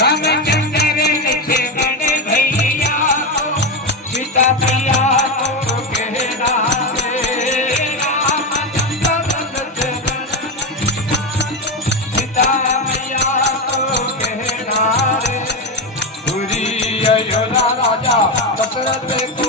रामचंद्र लक्ष्मण भैया सीता मैया को कहना रे। रामचंद्र लक्ष्मण सीता मैया को कहना रे। पूरी अयोध्या राजा दशरथ